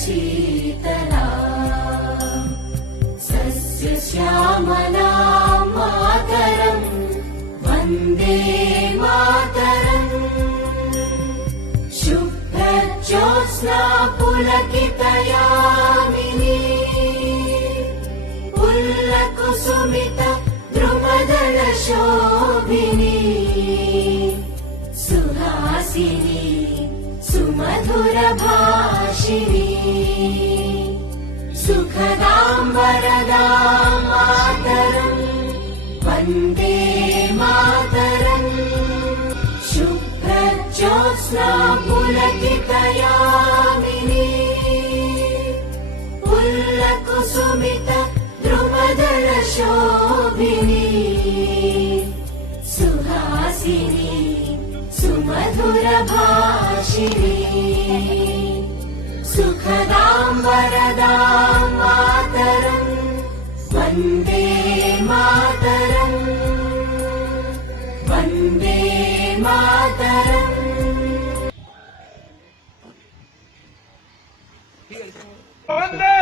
Sheetla सस्यश्यामला Mataram Vande Mataram शुभ्रज्योत्स्ना पुलकितयामिनी पुल्लकुसुमित द्रुमदलशोभिनी Suhasini सुमधुरभाषिणी सुखदां वरदां Mataram Vande Mataram शुभ्रज्योत्स्ना पुलकितयामिनी पुल्लकुसुमित द्रुमदलशोभिनी Suhasini सुमधुरभाषिणी सुखदां वरदां Mataram Vande Mataram Vande Mataram. Vande